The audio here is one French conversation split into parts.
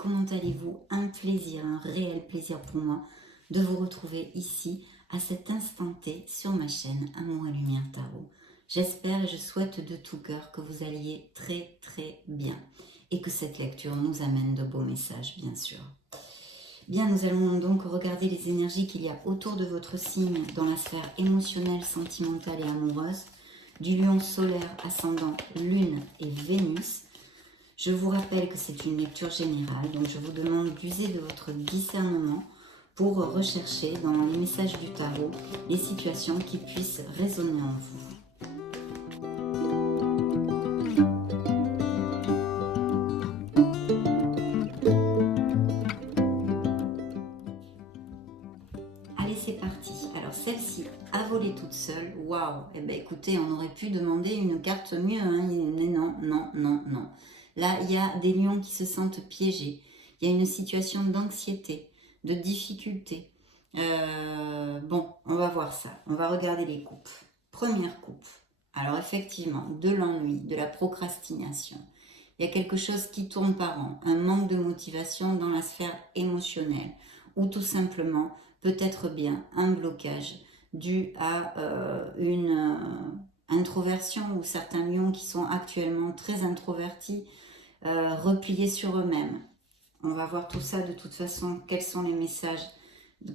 comment allez-vous? Un plaisir, un réel plaisir pour moi de vous retrouver ici à cet instant T sur ma chaîne Amour et Lumière Tarot. J'espère et je souhaite de tout cœur que vous alliez très très bien et que cette lecture nous amène de beaux messages, bien sûr. Bien, nous allons donc regarder les énergies qu'il y a autour de votre signe dans la sphère émotionnelle, sentimentale et amoureuse, du lion solaire, ascendant, lune et Vénus. Je vous rappelle que c'est une lecture générale, donc je vous demande d'user de votre discernement pour rechercher dans les messages du tarot les situations qui puissent résonner en vous. Allez, c'est parti. Alors celle-ci a volé toute seule. Waouh. Eh bien écoutez, on aurait pu demander une carte mieux, hein. Mais non, non, non, non. Là, il y a des lions qui se sentent piégés. Il y a une situation d'anxiété, de difficulté. Bon, on va voir ça. On va regarder les coupes. Première coupe. Alors effectivement, de l'ennui, de la procrastination. Il y a quelque chose qui tourne par rond, un manque de motivation dans la sphère émotionnelle, ou tout simplement, peut-être bien, un blocage dû à une introversion, ou certains lions qui sont actuellement très introvertis, repliés sur eux-mêmes. On va voir tout ça de toute façon, quels sont les messages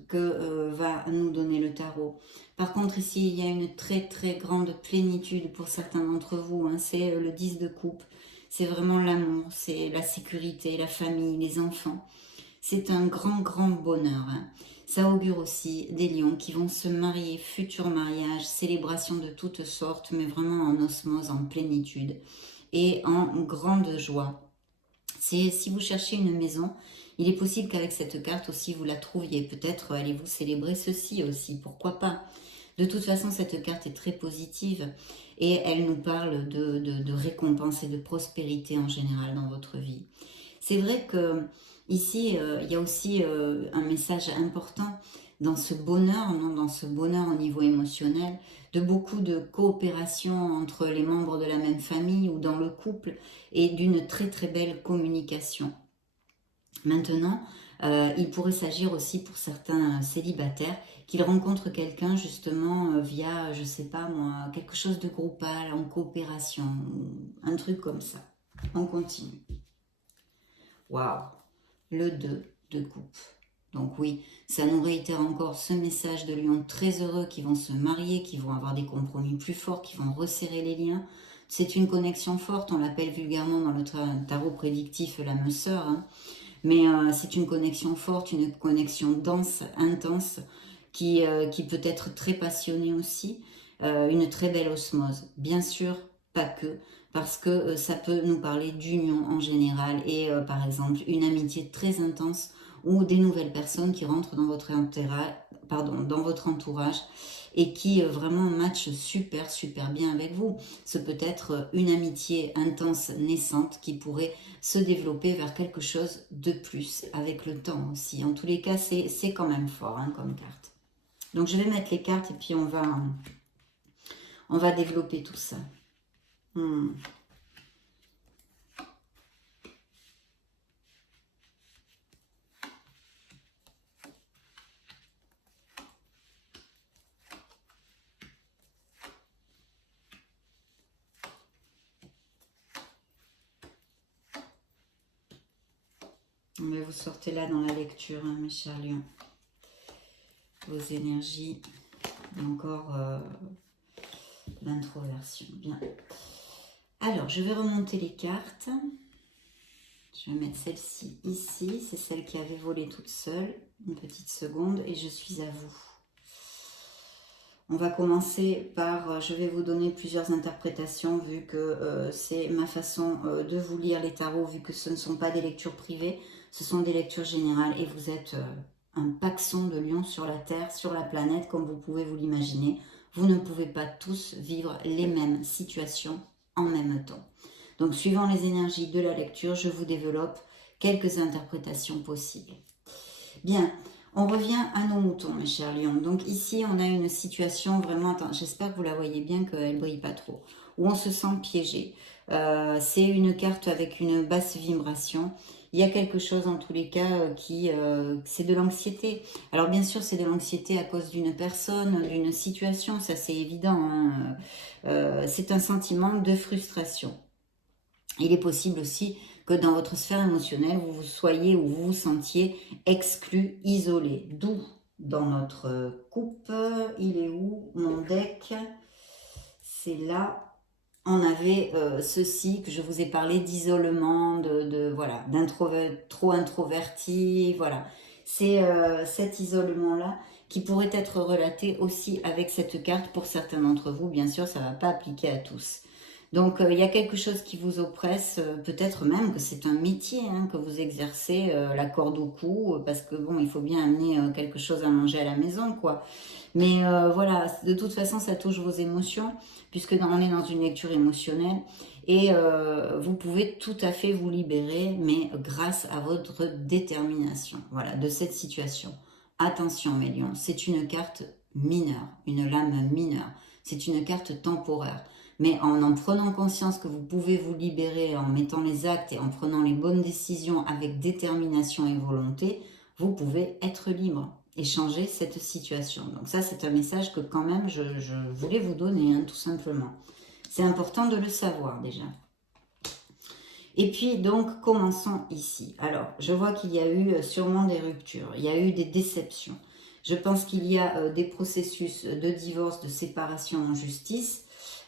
que va nous donner le tarot. Par contre, ici, il y a une très très grande plénitude pour certains d'entre vous, hein. C'est le 10 de coupe. C'est vraiment l'amour, c'est la sécurité, la famille, les enfants. C'est un grand, grand bonheur, hein. Ça augure aussi des lions qui vont se marier, futur mariage, célébration de toutes sortes, mais vraiment en osmose, en plénitude et en grande joie. Si vous cherchez une maison, il est possible qu'avec cette carte aussi vous la trouviez. Peut-être allez-vous célébrer ceci aussi, pourquoi pas. De toute façon, cette carte est très positive et elle nous parle de récompense et de prospérité en général dans votre vie. C'est vrai que ici, il y a aussi un message important dans ce bonheur, non, dans ce bonheur au niveau émotionnel, de beaucoup de coopération entre les membres de la même famille ou dans le couple et d'une très très belle communication. Maintenant, il pourrait s'agir aussi pour certains célibataires qu'ils rencontrent quelqu'un justement via, je sais pas moi, quelque chose de groupal, en coopération, un truc comme ça. On continue. Waouh, le 2 de coupe. Donc oui, ça nous réitère encore ce message de lions très heureux qui vont se marier, qui vont avoir des compromis plus forts, qui vont resserrer les liens. C'est une connexion forte, on l'appelle vulgairement dans le tarot prédictif l'âme sœur, hein. Mais c'est une connexion forte, une connexion dense, intense, qui peut être très passionnée aussi, une très belle osmose. Bien sûr, pas que, parce que ça peut nous parler d'union en général et par exemple une amitié très intense ou des nouvelles personnes qui rentrent dans votre entourage et qui vraiment matchent super super bien avec vous. Ce peut être une amitié intense naissante qui pourrait se développer vers quelque chose de plus avec le temps aussi. En tous les cas, c'est quand même fort, hein, comme carte. Donc je vais mettre les cartes et puis on va développer tout ça. Mais vous sortez là dans la lecture, hein, mes chers lions. Vos énergies, encore l'introversion. Bien. Alors, je vais remonter les cartes. Je vais mettre celle-ci ici. C'est celle qui avait volé toute seule. Une petite seconde et je suis à vous. On va commencer par, je vais vous donner plusieurs interprétations vu que c'est ma façon de vous lire les tarots, vu que ce ne sont pas des lectures privées, ce sont des lectures générales et vous êtes un paxon de lions sur la Terre, sur la planète, comme vous pouvez vous l'imaginer. Vous ne pouvez pas tous vivre les mêmes situations en même temps. Donc, suivant les énergies de la lecture, je vous développe quelques interprétations possibles. Bien. On revient à nos moutons, mes chers lions. Donc ici, on a une situation vraiment... Attends, j'espère que vous la voyez bien, qu'elle ne brille pas trop. Où on se sent piégé. C'est une carte avec une basse vibration. il y a quelque chose en tous les cas c'est de l'anxiété. Alors bien sûr, c'est de l'anxiété à cause d'une personne, d'une situation, ça c'est évident, hein. C'est un sentiment de frustration. Il est possible aussi que dans votre sphère émotionnelle, vous soyez ou vous vous sentiez exclu, isolé. D'où, dans notre coupe, il est où mon deck? C'est là. On avait ceci que je vous ai parlé d'isolement, voilà, trop introverti, voilà. C'est cet isolement-là qui pourrait être relaté aussi avec cette carte pour certains d'entre vous. Bien sûr, ça ne va pas appliquer à tous. Donc, il y a quelque chose qui vous oppresse, peut-être même que c'est un métier hein, que vous exercez, la corde au cou, parce que bon, il faut bien amener quelque chose à manger à la maison, quoi. Mais voilà, de toute façon, ça touche vos émotions, puisque on est dans une lecture émotionnelle, et vous pouvez tout à fait vous libérer, mais grâce à votre détermination, voilà, de cette situation. Attention, mes lions, c'est une carte mineure, une lame mineure, c'est une carte temporaire. Mais en prenant conscience que vous pouvez vous libérer, en mettant les actes et en prenant les bonnes décisions avec détermination et volonté, vous pouvez être libre et changer cette situation. Donc ça, c'est un message que quand même, je voulais vous donner, hein, tout simplement. C'est important de le savoir déjà. Et puis, donc, commençons ici. Alors, je vois qu'il y a eu sûrement des ruptures, il y a eu des déceptions. Je pense qu'il y a des processus de divorce, de séparation en justice.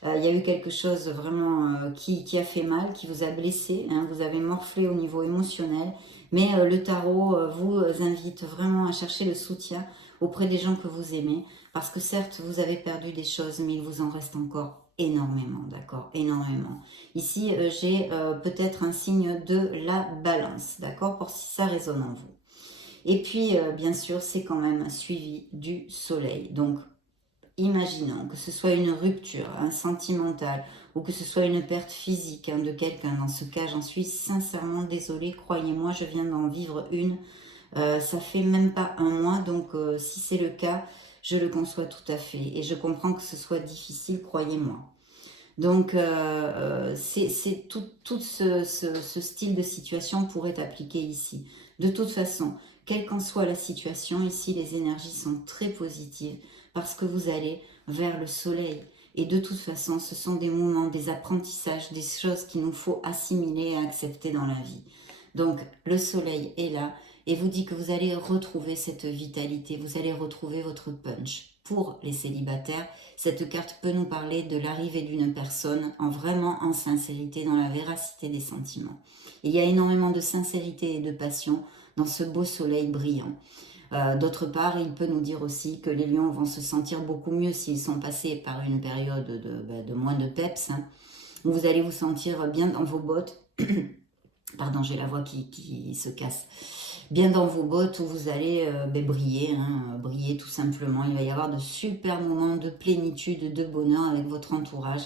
Il y a eu quelque chose vraiment qui a fait mal, qui vous a blessé. Hein, vous avez morflé au niveau émotionnel. Mais le tarot vous invite vraiment à chercher le soutien auprès des gens que vous aimez. Parce que certes, vous avez perdu des choses, mais il vous en reste encore énormément, d'accord? Énormément. Ici, j'ai peut-être un signe de la balance, d'accord? Pour si ça résonne en vous. Et puis, bien sûr, c'est quand même suivi du soleil. Donc, imaginons que ce soit une rupture sentimentale ou que ce soit une perte physique de quelqu'un. Dans ce cas, j'en suis sincèrement désolée. Croyez-moi, je viens d'en vivre une. Ça fait même pas un mois, donc si c'est le cas, je le conçois tout à fait. Et je comprends que ce soit difficile, croyez-moi. Donc, c'est tout ce style de situation pourrait appliquer ici. De toute façon, quelle qu'en soit la situation, ici, les énergies sont très positives parce que vous allez vers le soleil. Et de toute façon, ce sont des moments, des apprentissages, des choses qu'il nous faut assimiler et accepter dans la vie. Donc, le soleil est là et vous dit que vous allez retrouver cette vitalité, vous allez retrouver votre punch. Pour les célibataires, cette carte peut nous parler de l'arrivée d'une personne vraiment en sincérité, dans la véracité des sentiments. Il y a énormément de sincérité et de passion dans ce beau soleil brillant. D'autre part, il peut nous dire aussi que les lions vont se sentir beaucoup mieux s'ils sont passés par une période de moins de peps, hein, où vous allez vous sentir bien dans vos bottes. Pardon, j'ai la voix qui se casse. Bien dans vos bottes où vous allez briller, hein, briller tout simplement. Il va y avoir de super moments de plénitude, de bonheur avec votre entourage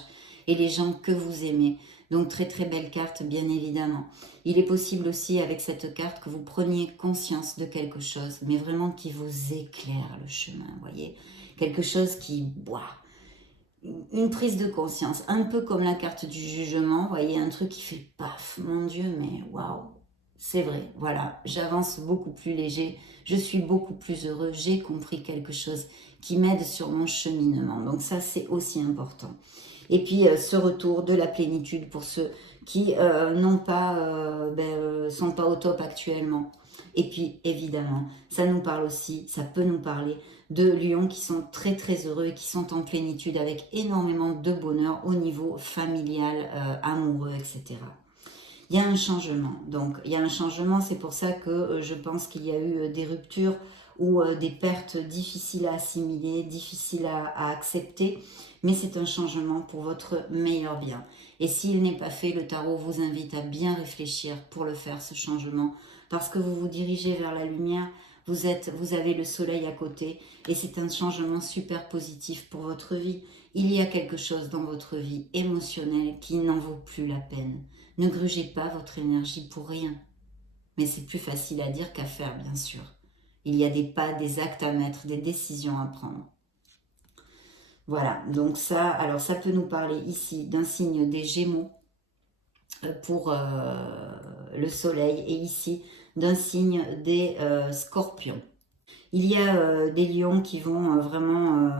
et les gens que vous aimez. Donc très très belle carte bien évidemment. Il est possible aussi avec cette carte que vous preniez conscience de quelque chose, mais vraiment qui vous éclaire le chemin, voyez. Quelque chose qui, une prise de conscience, un peu comme la carte du jugement, voyez, un truc qui fait paf, mon Dieu, mais waouh. C'est vrai, voilà, j'avance beaucoup plus léger, je suis beaucoup plus heureux, j'ai compris quelque chose qui m'aide sur mon cheminement. Donc ça, c'est aussi important. Et puis, ce retour de la plénitude pour ceux qui sont pas au top actuellement. Et puis, évidemment, ça nous parle aussi, ça peut nous parler de lions qui sont très très heureux et qui sont en plénitude avec énormément de bonheur au niveau familial, amoureux, etc. Il y a un changement. Donc, il y a un changement, c'est pour ça que je pense qu'il y a eu des ruptures ou des pertes difficiles à assimiler, difficiles à accepter, mais c'est un changement pour votre meilleur bien. Et s'il n'est pas fait, le tarot vous invite à bien réfléchir pour le faire, ce changement, parce que vous vous dirigez vers la lumière, vous avez le soleil à côté, et c'est un changement super positif pour votre vie. Il y a quelque chose dans votre vie émotionnelle qui n'en vaut plus la peine. Ne grugez pas votre énergie pour rien. Mais c'est plus facile à dire qu'à faire, bien sûr. Il y a des pas, des actes à mettre, des décisions à prendre. Voilà, donc ça, alors ça peut nous parler ici d'un signe des Gémeaux. pour le soleil, et ici d'un signe des scorpions. Il y a des lions qui vont vraiment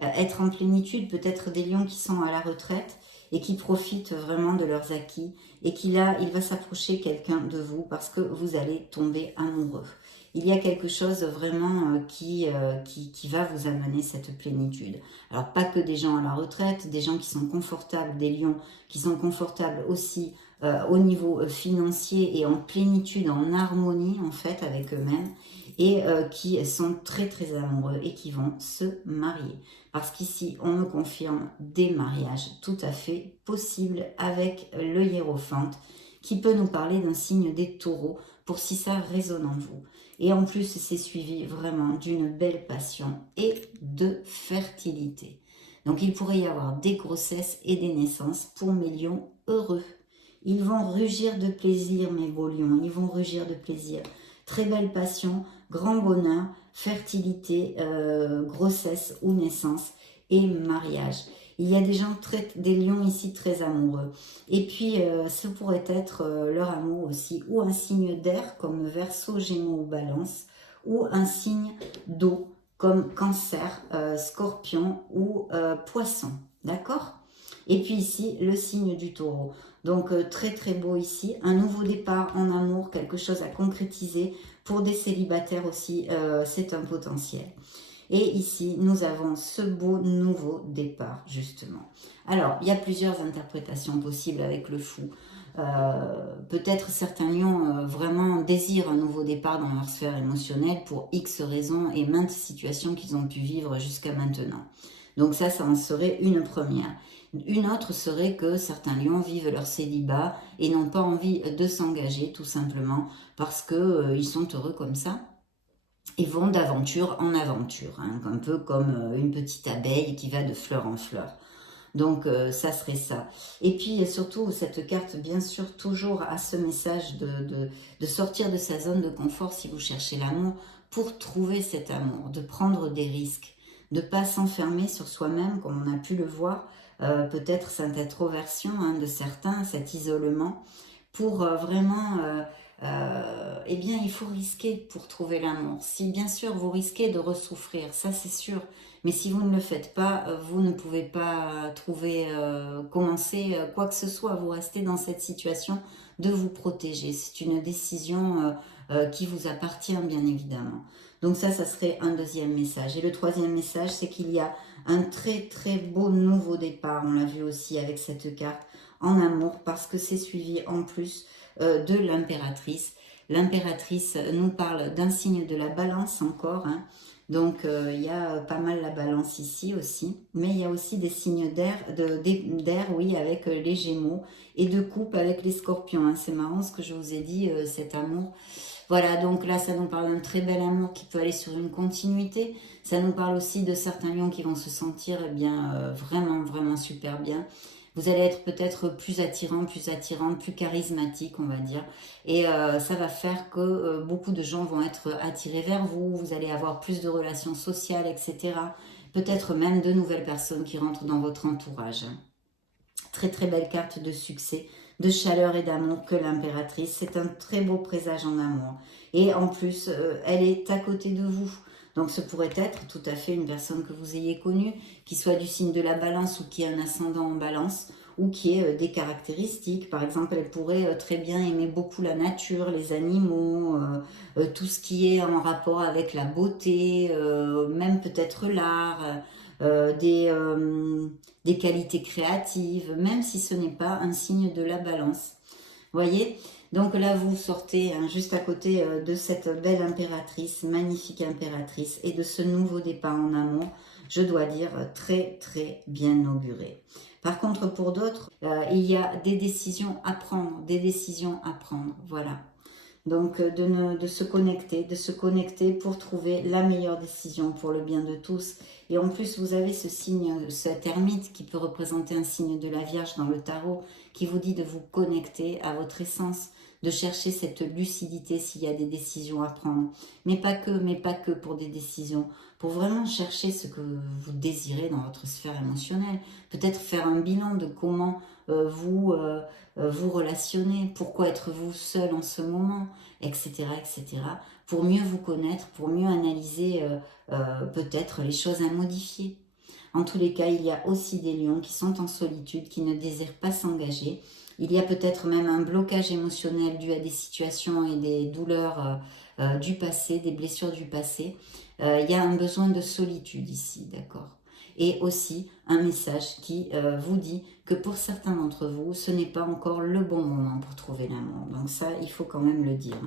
être en plénitude, peut-être des lions qui sont à la retraite et qui profitent vraiment de leurs acquis, et il va s'approcher quelqu'un de vous parce que vous allez tomber amoureux. Il y a quelque chose vraiment qui va vous amener cette plénitude. Alors pas que des gens à la retraite, des gens qui sont confortables, des lions qui sont confortables aussi au niveau financier et en plénitude, en harmonie en fait avec eux-mêmes, et qui sont très très amoureux et qui vont se marier. Parce qu'ici, on me confirme des mariages tout à fait possibles avec le hiérophante, qui peut nous parler d'un signe des taureaux, pour si ça résonne en vous. Et en plus, c'est suivi vraiment d'une belle passion et de fertilité. Donc, il pourrait y avoir des grossesses et des naissances pour mes lions heureux. Ils vont rugir de plaisir, mes beaux lions, ils vont rugir de plaisir. Très belle passion, grand bonheur, fertilité, grossesse ou naissance et mariage. Il y a des lions ici très amoureux. Et puis, ce pourrait être leur amour aussi, ou un signe d'air comme Verseau, Gémeaux ou Balance, ou un signe d'eau comme Cancer, Scorpion ou Poisson. D'accord? Et puis ici, le signe du Taureau. Donc très très beau ici, un nouveau départ en amour, quelque chose à concrétiser. Pour des célibataires aussi, c'est un potentiel. Et ici, nous avons ce beau nouveau départ, justement. Alors, il y a plusieurs interprétations possibles avec le fou. Peut-être certains lions vraiment désirent un nouveau départ dans leur sphère émotionnelle pour X raisons et maintes situations qu'ils ont pu vivre jusqu'à maintenant. Donc ça en serait une première. Une autre serait que certains lions vivent leur célibat et n'ont pas envie de s'engager, tout simplement parce qu'ils sont heureux comme ça. Ils vont d'aventure en aventure, hein, un peu comme une petite abeille qui va de fleur en fleur. Donc ça serait ça. Et puis surtout cette carte, bien sûr, toujours a ce message de sortir de sa zone de confort si vous cherchez l'amour, pour trouver cet amour, de prendre des risques, de ne pas s'enfermer sur soi-même comme on a pu le voir, peut-être cette introversion de certains, cet isolement, pour vraiment... eh bien, il faut risquer pour trouver l'amour. Si, bien sûr, vous risquez de ressouffrir, ça c'est sûr. Mais si vous ne le faites pas, vous ne pouvez pas trouver, commencer quoi que ce soit. Vous restez dans cette situation de vous protéger. C'est une décision qui vous appartient, bien évidemment. Donc ça serait un deuxième message. Et le troisième message, c'est qu'il y a un très très beau nouveau départ. On l'a vu aussi avec cette carte en amour, parce que c'est suivi en plus de l'impératrice. L'impératrice nous parle d'un signe de la balance encore, hein. Donc il y a pas mal la balance ici aussi, mais il y a aussi des signes d'air, oui, avec les Gémeaux, et de coupe avec les Scorpions, hein. C'est marrant ce que je vous ai dit, cet amour. Voilà, donc là, ça nous parle d'un très bel amour qui peut aller sur une continuité. Ça nous parle aussi de certains lions qui vont se sentir vraiment, vraiment super bien. Vous allez être peut-être plus attirant, plus charismatique, on va dire. Et ça va faire que beaucoup de gens vont être attirés vers vous. Vous allez avoir plus de relations sociales, etc. Peut-être même de nouvelles personnes qui rentrent dans votre entourage. Très très belle carte de succès, de chaleur et d'amour que l'impératrice. C'est un très beau présage en amour. Et en plus, elle est à côté de vous. Donc ce pourrait être tout à fait une personne que vous ayez connue, qui soit du signe de la balance ou qui ait un ascendant en balance, ou qui ait des caractéristiques. Par exemple, elle pourrait très bien aimer beaucoup la nature, les animaux, tout ce qui est en rapport avec la beauté, même peut-être l'art, des qualités créatives, même si ce n'est pas un signe de la balance. Voyez? Donc là, vous sortez juste à côté de cette belle impératrice, magnifique impératrice, et de ce nouveau départ en amour, je dois dire, très très bien auguré. Par contre, pour d'autres, il y a des décisions à prendre, voilà. Donc de se connecter pour trouver la meilleure décision pour le bien de tous. Et en plus, vous avez ce signe, cet ermite qui peut représenter un signe de la Vierge dans le tarot, qui vous dit de vous connecter à votre essence, de chercher cette lucidité s'il y a des décisions à prendre. Mais pas que pour des décisions. Pour vraiment chercher ce que vous désirez dans votre sphère émotionnelle. Peut-être faire un bilan de comment vous relationnez, pourquoi êtes-vous seul en ce moment, etc., etc. Pour mieux vous connaître, pour mieux analyser peut-être les choses à modifier. En tous les cas, il y a aussi des lions qui sont en solitude, qui ne désirent pas s'engager. Il y a peut-être même un blocage émotionnel dû à des situations et des douleurs du passé, des blessures du passé. Il y a un besoin de solitude ici, d'accord? Et aussi un message qui vous dit que pour certains d'entre vous, ce n'est pas encore le bon moment pour trouver l'amour. Donc ça, il faut quand même le dire.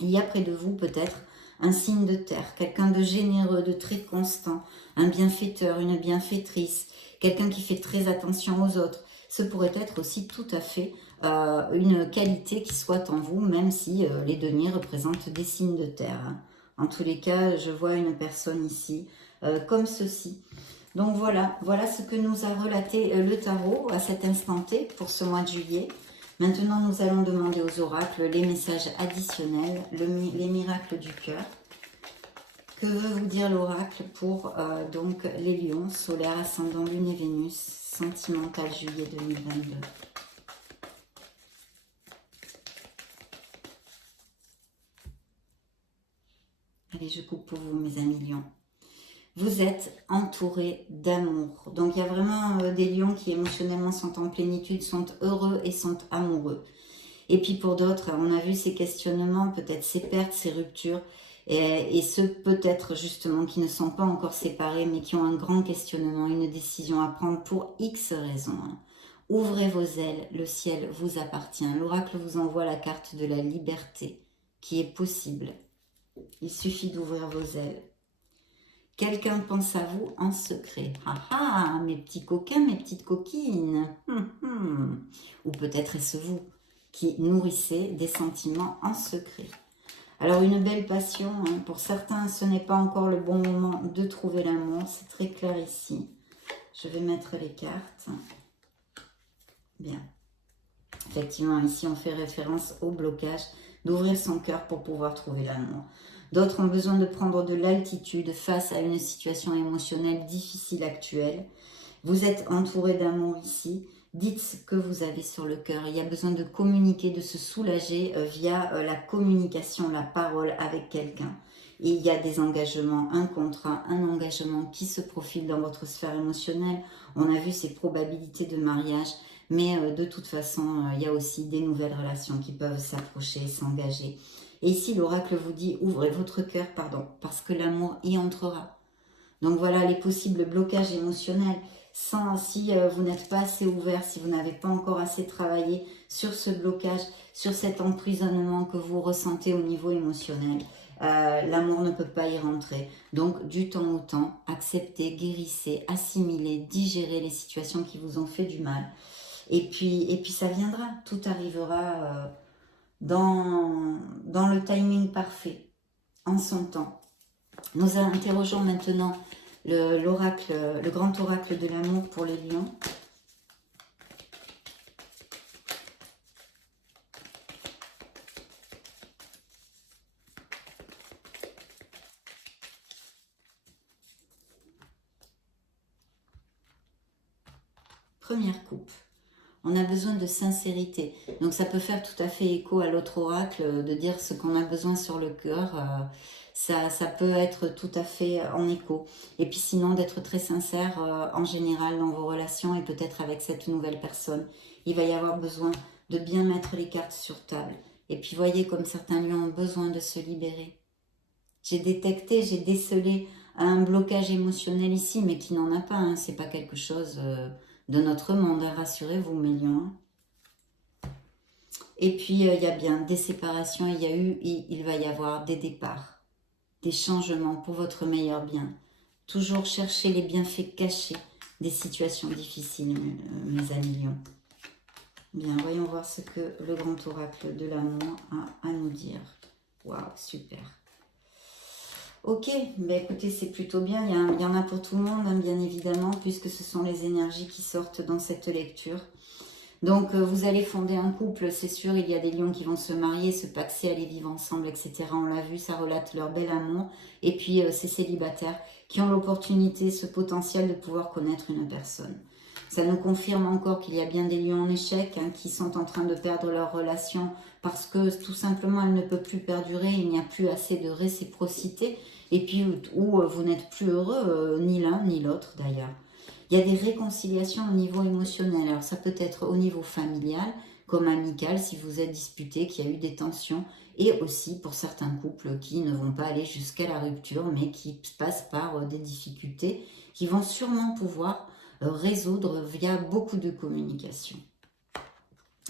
Il y a près de vous peut-être un signe de terre, quelqu'un de généreux, de très constant, un bienfaiteur, une bienfaitrice, quelqu'un qui fait très attention aux autres. Ce pourrait être aussi tout à fait une qualité qui soit en vous, même si les deniers représentent des signes de terre. En tous les cas, je vois une personne ici comme ceci. Donc voilà ce que nous a relaté le tarot à cet instant T pour ce mois de juillet. Maintenant, nous allons demander aux oracles les messages additionnels, les miracles du cœur. Que veut vous dire l'oracle pour donc les lions, solaire, ascendant, lune et Vénus, sentimental juillet 2022? Allez, je coupe pour vous, mes amis lions. Vous êtes entouré d'amour. Donc, il y a vraiment des lions qui émotionnellement sont en plénitude, sont heureux et sont amoureux. Et puis pour d'autres, on a vu ces questionnements, peut-être ces pertes, ces ruptures, et ceux peut-être justement qui ne sont pas encore séparés, mais qui ont un grand questionnement, une décision à prendre pour X raisons. Ouvrez vos ailes, le ciel vous appartient. L'oracle vous envoie la carte de la liberté, qui est possible. Il suffit d'ouvrir vos ailes. Quelqu'un pense à vous en secret. Ah ah, mes petits coquins, mes petites coquines. Ou peut-être est-ce vous qui nourrissez des sentiments en secret. Alors une belle passion, hein. Pour certains ce n'est pas encore le bon moment de trouver l'amour, c'est très clair ici. Je vais mettre les cartes. Bien. Effectivement, ici on fait référence au blocage, d'ouvrir son cœur pour pouvoir trouver l'amour. D'autres ont besoin de prendre de l'altitude face à une situation émotionnelle difficile actuelle. Vous êtes entouré d'amour ici. Dites ce que vous avez sur le cœur. Il y a besoin de communiquer, de se soulager via la communication, la parole avec quelqu'un. Et il y a des engagements, un contrat, un engagement qui se profile dans votre sphère émotionnelle. On a vu ces probabilités de mariage, mais de toute façon, il y a aussi des nouvelles relations qui peuvent s'approcher, s'engager. Et ici, l'oracle vous dit, ouvrez votre cœur, parce que l'amour y entrera. Donc voilà les possibles blocages émotionnels. Si vous n'êtes pas assez ouvert, si vous n'avez pas encore assez travaillé sur ce blocage, sur cet emprisonnement que vous ressentez au niveau émotionnel, l'amour ne peut pas y rentrer. Donc du temps au temps, acceptez, guérissez, assimilez, digérez les situations qui vous ont fait du mal. Et puis ça viendra, tout arrivera dans le timing parfait, en son temps. Nous interrogeons maintenant le grand oracle de l'amour pour les lions. Première coupe. On a besoin de sincérité. Donc ça peut faire tout à fait écho à l'autre oracle, de dire ce qu'on a besoin sur le cœur. Ça peut être tout à fait en écho. Et puis sinon, d'être très sincère en général dans vos relations et peut-être avec cette nouvelle personne. Il va y avoir besoin de bien mettre les cartes sur table. Et puis voyez comme certains lions ont besoin de se libérer. J'ai détecté, j'ai décelé un blocage émotionnel ici, mais qui n'en a pas. Hein. C'est pas quelque chose de notre monde, hein. Rassurez-vous mes lions. Et puis il y a bien des séparations, il va y avoir des départs, des changements pour votre meilleur bien. Toujours chercher les bienfaits cachés des situations difficiles, mes amis lions. Bien, voyons voir ce que le grand oracle de l'amour a à nous dire. Waouh, super. Ok, ben écoutez, c'est plutôt bien. Il y en a pour tout le monde, hein, bien évidemment, puisque ce sont les énergies qui sortent dans cette lecture. Donc, vous allez fonder un couple, c'est sûr, il y a des lions qui vont se marier, se paxer, aller vivre ensemble, etc. On l'a vu, ça relate leur bel amour. Et puis, ces célibataires qui ont l'opportunité, ce potentiel de pouvoir connaître une personne. Ça nous confirme encore qu'il y a bien des lions en échec, hein, qui sont en train de perdre leur relation parce que tout simplement, elle ne peut plus perdurer, il n'y a plus assez de réciprocité. Et puis, où vous n'êtes plus heureux, ni l'un ni l'autre d'ailleurs. Il y a des réconciliations au niveau émotionnel. Alors ça peut être au niveau familial, comme amical, si vous êtes disputé, qu'il y a eu des tensions. Et aussi pour certains couples qui ne vont pas aller jusqu'à la rupture, mais qui passent par des difficultés, qui vont sûrement pouvoir résoudre via beaucoup de communication.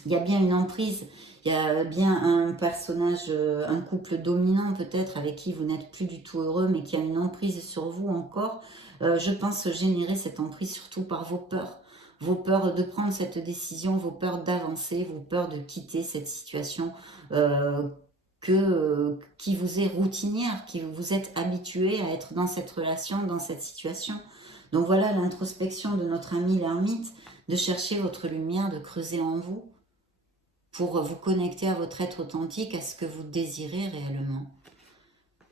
Il y a bien une emprise, il y a bien un personnage, un couple dominant peut-être, avec qui vous n'êtes plus du tout heureux, mais qui a une emprise sur vous encore. Je pense générer cette emprise surtout par vos peurs de prendre cette décision, vos peurs d'avancer, vos peurs de quitter cette situation qui vous est routinière, qui vous êtes habitué à être dans cette relation, dans cette situation. Donc voilà l'introspection de notre ami l'ermite, de chercher votre lumière, de creuser en vous pour vous connecter à votre être authentique, à ce que vous désirez réellement.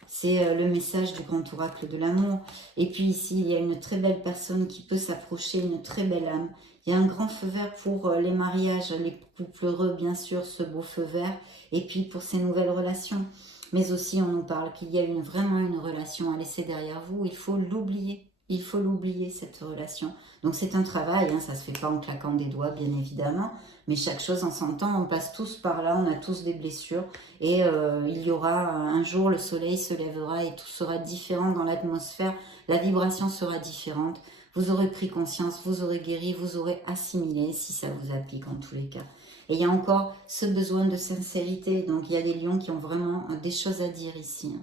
C'est le message du grand oracle de l'amour. Et puis ici, il y a une très belle personne qui peut s'approcher, une très belle âme. Il y a un grand feu vert pour les mariages, les couples heureux, bien sûr, ce beau feu vert. Et puis pour ces nouvelles relations. Mais aussi, on nous parle qu'il y a vraiment une relation à laisser derrière vous. Il faut l'oublier. Il faut l'oublier, cette relation. Donc c'est un travail, hein, ça ne se fait pas en claquant des doigts, bien évidemment. Mais chaque chose en son temps, on passe tous par là, on a tous des blessures. Et il y aura un jour, le soleil se lèvera et tout sera différent dans l'atmosphère. La vibration sera différente. Vous aurez pris conscience, vous aurez guéri, vous aurez assimilé, si ça vous applique en tous les cas. Et il y a encore ce besoin de sincérité. Donc il y a des lions qui ont vraiment des choses à dire ici.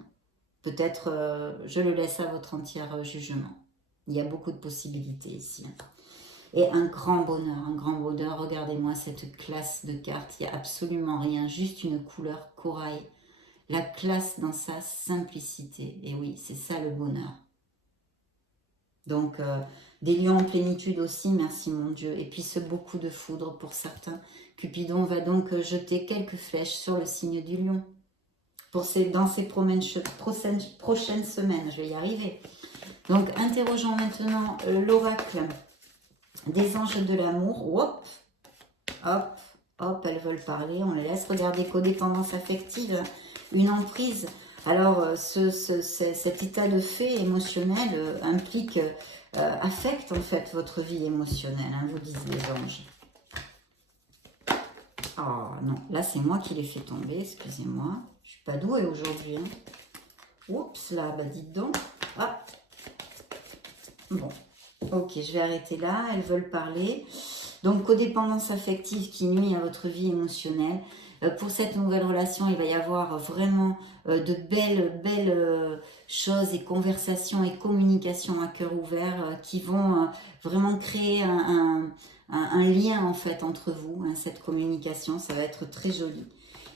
Peut-être, je le laisse à votre entier jugement. Il y a beaucoup de possibilités ici. Et un grand bonheur. Regardez-moi cette classe de cartes. Il n'y a absolument rien, juste une couleur corail. La classe dans sa simplicité. Et oui, c'est ça le bonheur. Donc, des lions en plénitude aussi, merci mon Dieu. Et puis, ce beaucoup de foudre pour certains. Cupidon va donc jeter quelques flèches sur le signe du lion. Dans ces prochaines semaines, je vais y arriver. Donc, interrogeons maintenant l'oracle des anges de l'amour. Hop, hop, hop, elles veulent parler. On les laisse regarder codépendance affective, une emprise. Alors, cet état de fait émotionnel implique, affecte en fait votre vie émotionnelle, hein, vous disent les anges. Oh non, là c'est moi qui l'ai fait tomber, excusez-moi. Je suis pas douée aujourd'hui. Hein. Oups, là, bah dites donc. Ah. Bon, ok, je vais arrêter là. Elles veulent parler. Donc, codépendance affective qui nuit à votre vie émotionnelle. Pour cette nouvelle relation, il va y avoir vraiment de belles choses et conversations et communications à cœur ouvert qui vont vraiment créer un lien en fait entre vous. Hein, cette communication, ça va être très joli.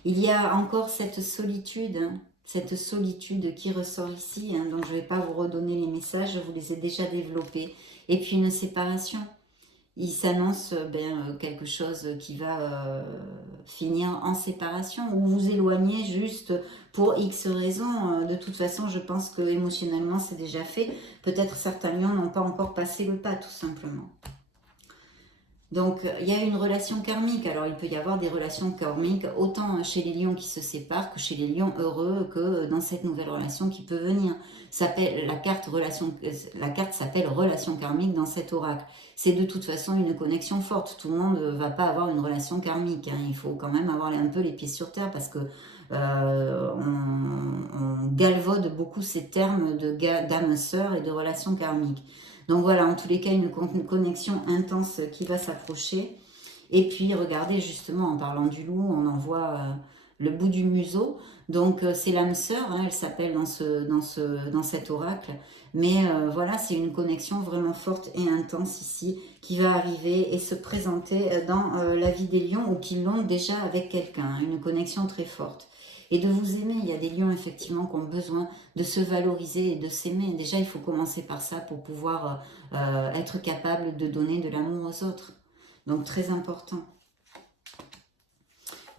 Il y a encore cette solitude, hein, cette solitude qui ressort ici, hein, donc je ne vais pas vous redonner les messages, je vous les ai déjà développés. Et puis une séparation, il s'annonce quelque chose qui va finir en séparation, ou vous éloigner juste pour X raisons. De toute façon, je pense que émotionnellement c'est déjà fait. Peut-être certains lions n'ont pas encore passé le pas, tout simplement. Donc, il y a une relation karmique. Alors, il peut y avoir des relations karmiques autant chez les lions qui se séparent que chez les lions heureux que dans cette nouvelle relation qui peut venir. La carte s'appelle relation karmique dans cet oracle. C'est de toute façon une connexion forte. Tout le monde ne va pas avoir une relation karmique. Hein. Il faut quand même avoir un peu les pieds sur terre parce que on galvaude beaucoup ces termes d'âme sœur et de relation karmique. Donc voilà, en tous les cas, une connexion intense qui va s'approcher. Et puis, regardez, justement, en parlant du loup, on en voit le bout du museau. Donc, c'est l'âme sœur, hein, elle s'appelle dans cet oracle. Mais voilà, c'est une connexion vraiment forte et intense ici qui va arriver et se présenter dans la vie des lions ou qui l'ont déjà avec quelqu'un. Hein, une connexion très forte. Et de vous aimer, il y a des lions effectivement qui ont besoin de se valoriser et de s'aimer. Déjà, il faut commencer par ça pour pouvoir être capable de donner de l'amour aux autres. Donc, très important.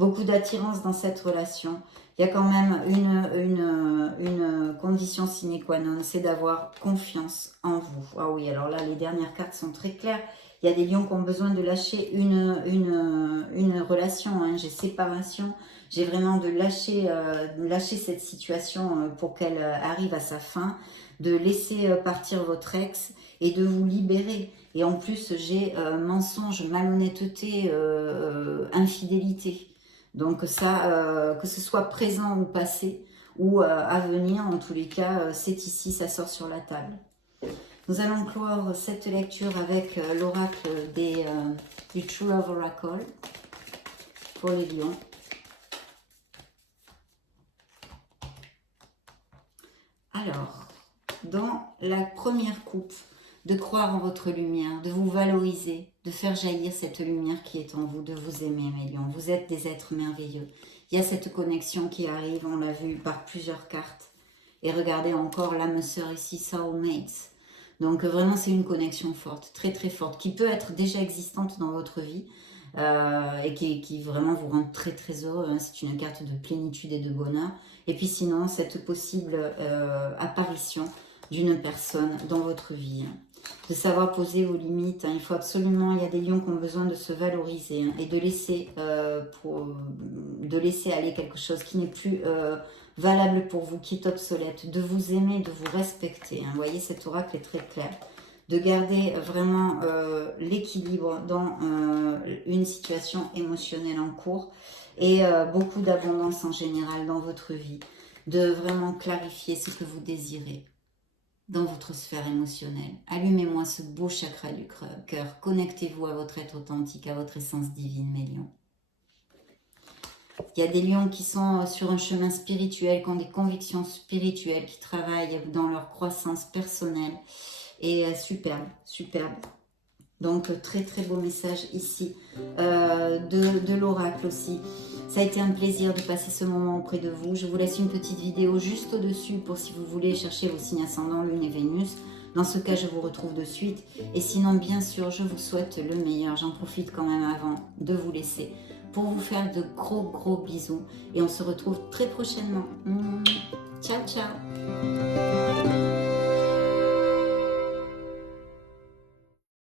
beaucoup d'attirance dans cette relation. Il y a quand même une condition sine qua non, c'est d'avoir confiance en vous. Ah oui, alors là, les dernières cartes sont très claires. Il y a des lions qui ont besoin de lâcher une relation. Hein. J'ai séparation, j'ai vraiment de lâcher cette situation pour qu'elle arrive à sa fin, de laisser partir votre ex et de vous libérer. Et en plus, j'ai mensonge, malhonnêteté, infidélité. Donc ça, que ce soit présent ou passé, ou à venir, en tous les cas, c'est ici, ça sort sur la table. Nous allons clore cette lecture avec l'oracle du True Love Oracle pour les lions. Alors, dans la première coupe, de croire en votre lumière, de vous valoriser, de faire jaillir cette lumière qui est en vous, de vous aimer, mes lions. Vous êtes des êtres merveilleux. Il y a cette connexion qui arrive, on l'a vu par plusieurs cartes. Et regardez encore l'âme sœur ici, Soulmates. Donc vraiment, c'est une connexion forte, très très forte, qui peut être déjà existante dans votre vie et qui vraiment vous rend très très heureux. Hein. C'est une carte de plénitude et de bonheur. Et puis sinon, cette possible apparition d'une personne dans votre vie. De savoir poser vos limites. Hein. Il faut absolument, il y a des lions qui ont besoin de se valoriser hein, et de laisser aller quelque chose qui n'est plus valable pour vous, qui est obsolète. De vous aimer, de vous respecter. Hein. Vous voyez, cet oracle est très clair. De garder vraiment l'équilibre dans une situation émotionnelle en cours et beaucoup d'abondance en général dans votre vie. De vraiment clarifier ce que vous désirez dans votre sphère émotionnelle. Allumez-moi ce beau chakra du cœur. Connectez-vous à votre être authentique, à votre essence divine, mes lions. Il y a des lions qui sont sur un chemin spirituel, qui ont des convictions spirituelles, qui travaillent dans leur croissance personnelle. Et superbe, superbe. Donc, très très beau message ici de l'oracle aussi. Ça a été un plaisir de passer ce moment auprès de vous. Je vous laisse une petite vidéo juste au-dessus pour si vous voulez chercher vos signes ascendants, Lune et Vénus. Dans ce cas, je vous retrouve de suite. Et sinon, bien sûr, je vous souhaite le meilleur. J'en profite quand même avant de vous laisser pour vous faire de gros bisous. Et on se retrouve très prochainement. Ciao, ciao.